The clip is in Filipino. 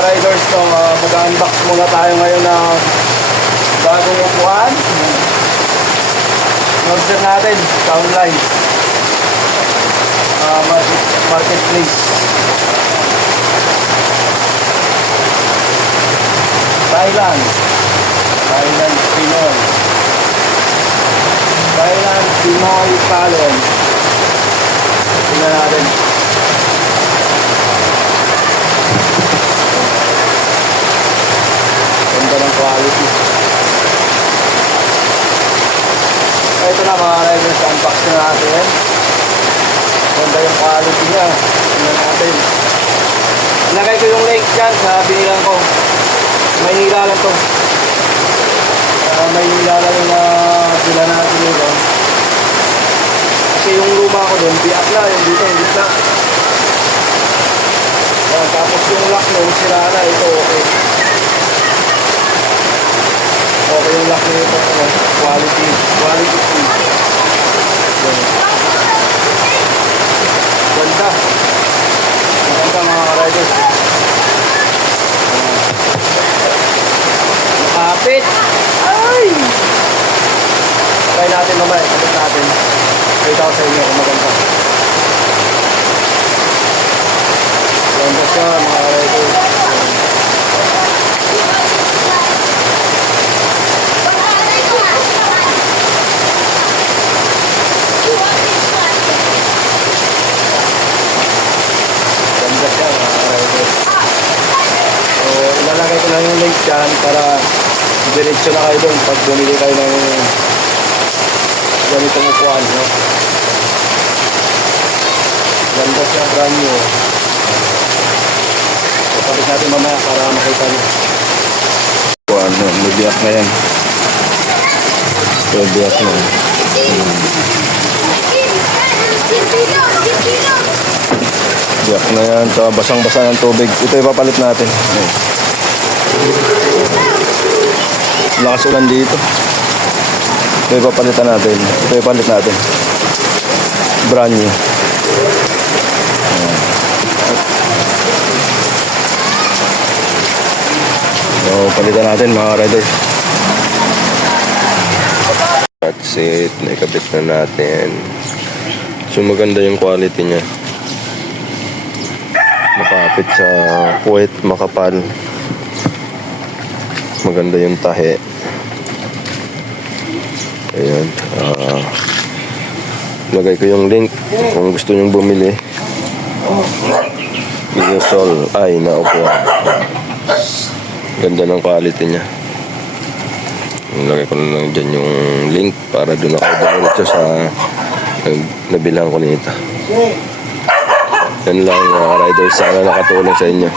riders, so, mag-unbox muna tayo ngayon ng bagong upuan. Order natin sa online. Marketplace. Thailand Pinoy Talent. Tingnan natin. Ganda ng quality. Ito na mga riders, unbox na natin. Ganda yung quality niya. Tingnan natin. Nilagay ko yung link dyan sa binilang ko. Maynila lang to. Maynila lang yung sila natin dito. Kasi yung luma ko doon, biak na. Yung dito, hindi na. Tapos yung lock nung sira na. Ito, okay. Okay yung lock nito. Quality free. Ganda. Ganda mga riders. Nakapit. Ay! Try natin mamaya. Kapit natin. Kita ko sa inyo kung maganda. Ganda siya mga riders. Ganda siya mga riders. So, ilalagay ko lang yung link dyan para diretso na kayo doon pag bumili kayo ng ganitong upuan, no? Ganda siya, brand new. So, kapit natin mamaya para makita nyo. Upuan, no? May biyak na yan. May biyak na yan. Biyak na yan. So, basang-basa ng tubig. Ito ipapalit natin. Lakas ulan dito. Ito ipapalitan natin. Ito ipapalit natin. Brand new. So, palitan natin mga riders. That's it. Naikabit na natin. So, maganda yung quality niya. Makapit sa puwet, makapal. Maganda yung tahe. Ayan. Lagay ko yung link kung gusto nyong bumili. Videosol ay na upuan. Ganda ng quality niya. Lagay ko na lang dyan yung link para doon ako dumiretso sa nabilang ko nito. Yan lang mga riders. Sana nakatulong sa inyo.